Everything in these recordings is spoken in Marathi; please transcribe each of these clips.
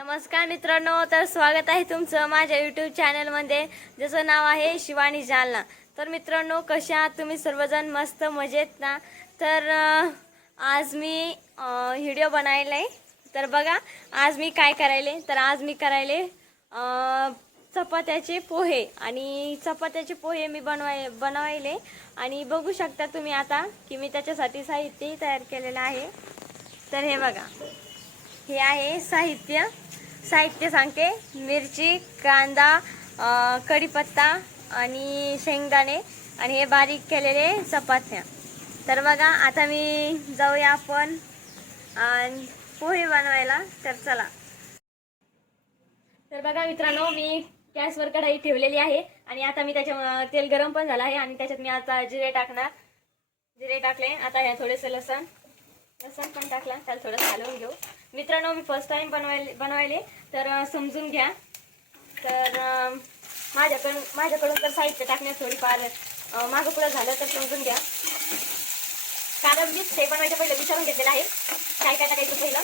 नमस्कार मित्रांनो, तर स्वागत आहे तुमचं माझ्या यूट्यूब चॅनलमध्ये, ज्याचं नाव आहे शिवानी जालना। तर मित्रांनो, कशा आहात तुम्ही सर्वजण? मस्त मजेत ना? तर आज मी व्हिडिओ बनायलाय। तर बघा आज मी काय करायले, तर आज मी करायले चपात्याचे पोहे। आणि चपात्याचे पोहे मी बनवायले आणि बघू शकता तुम्ही आता की मी त्याच्यासाठी साहित्य तयार केलेलं आहे। तर हे बघा, हे आहे साहित्य सांगते। मिरची, कांदा, कढीपत्ता आणि शेंगदाणे आणि हे बारीक केलेले चपात्या। तर बघा आता मी जाऊया आपण पोहे बनवायला। तर चला। तर बघा मित्रांनो, मी गॅसवर कढई ठेवलेली आहे आणि आता मी त्याच्या तेल गरम पण झालं आहे आणि त्याच्यात मी आता जिरे टाकले। आता हे थोडेसे लसण पण टाकला, त्याला थोडं हलवून घेऊ। मित्रांनो, मी फर्स्ट टाइम बनवायले तर समजून घ्या। तर माझ्याकडून तर साहित्य टाकण्यास थोडीफार मागं पुढं झालं तर समजून घ्या, कारण मी ते बनवायच्या पहिले विचारून घेतलेलं आहे काय काय टाकायचं पहिलं।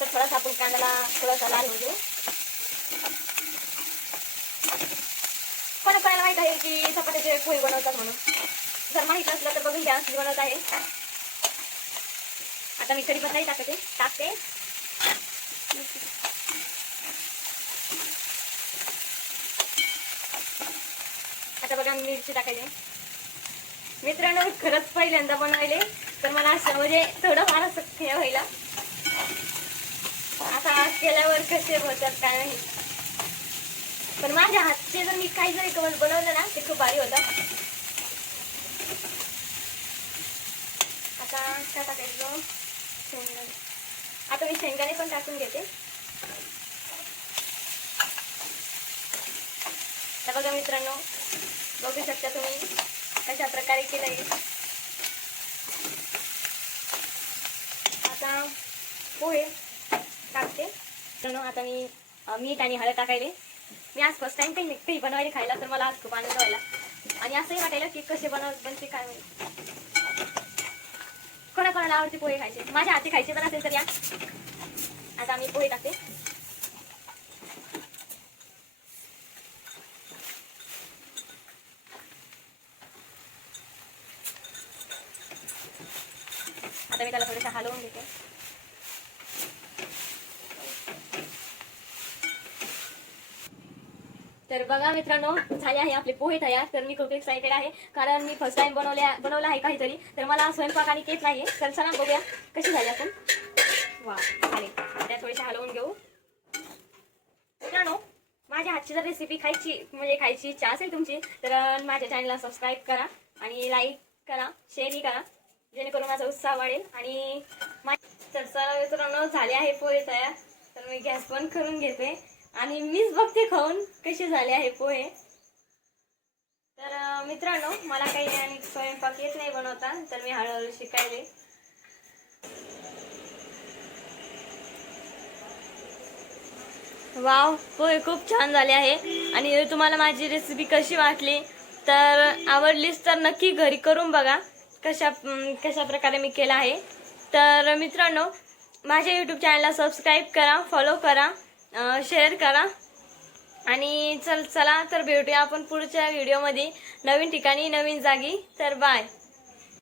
तर थोडासा आपण कांद्याला थोडासा लाल होऊ देऊ। कोणाला माहित आहे की चपात्याचे पोहे बनवतात म्हणून? जर माहित नसलं तर बघून घ्या, मी बनवत आहे। आता मी कढीपत्ताही टाकते। आता बघा मिरची टाकायची। मित्रांनो, खरंच पहिल्यांदा बनवायले तर मला असं म्हणजे थोडं फार असं हे व्हायला, आता केल्यावर कसे होतात काय नाही, पण माझ्या हातचे जर मी काही जरी बनवलं ना ते खूप भारी होतं। आता काय टाकायचं? शेंगदाणे। आता मी शेंगदाणे पण टाकून घेते। तर बघा मित्रांनो, बघू शकता तुम्ही कशा प्रकारे केलंय। आता पोहे टाकते। आता मी मीठ आणि हळद टाकायले। मी आज फर्स्ट टाइम काही बनवायला खायला, तर मला आज खूप आनंद व्हायला आणि असंही वाटायला की कसे बनते काय माहिती। कोणाला आवडते पोहे खायचे? माझ्या हाती खायचे पण असेल तर या। आता मी पोहे टाकते। आता मी त्याला थोडेसे हलवून घेते। तर बघा मित्रांनो, झाले आहे आपले पोहे तयार। तर मी खूप एक्साइटेड आहे, कारण मी फर्स्ट टाइम बनवलं आहे काहीतरी, तर मला स्वयंपाक आणि येत नाही। तर चला बघूया कशी झाली आपण। वा, झाले। त्या थोडेसे हलवून घेऊ। मित्रांनो, माझ्या हातची जर रेसिपी खायची इच्छा असेल तुमची, तर माझ्या चॅनलला सबस्क्राईब करा आणि लाईक करा, शेअरही करा, जेणेकरून माझा उत्साह वाढेल। आणि तर चला मित्रांनो, झाले आहे पोहे तयार। तर मी गॅस बंद करून घेते आणि मीच बघते खाऊन कसे झाले आहे पोहे। तर मित्रांनो, मला काही आणि स्वयंपाक येत नाही बनवता, तर मी हळूहळू शिकायले। वाव, पोहे खूप छान झाले आहे। आणि तुम्हाला माझी रेसिपी कशी वाटली, तर आवडलीच तर नक्की घरी करून बघा कशा प्रकारे मी केला आहे। तर मित्रांनो, माझ्या यूट्यूब चॅनलला सबस्क्राईब करा, फॉलो करा, शेअर करा। आणि चला तर भेटूया आपण पुढच्या व्हिडिओमध्ये, नवीन ठिकाणी नवीन जागी। तर बाय।